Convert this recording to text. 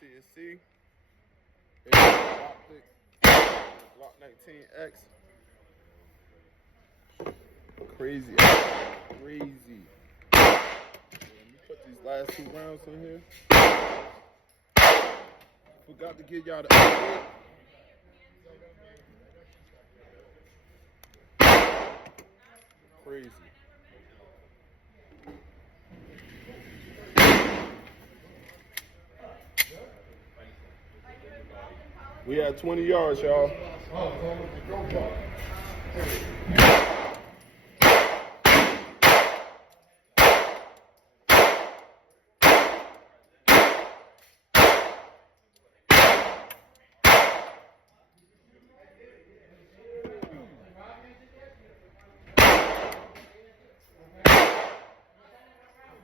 CNC. Optic. Glock 19X. Crazy. Crazy. Let me put these last 2 rounds in here. Forgot to give y'all the update. Crazy. We had 20 yards, y'all.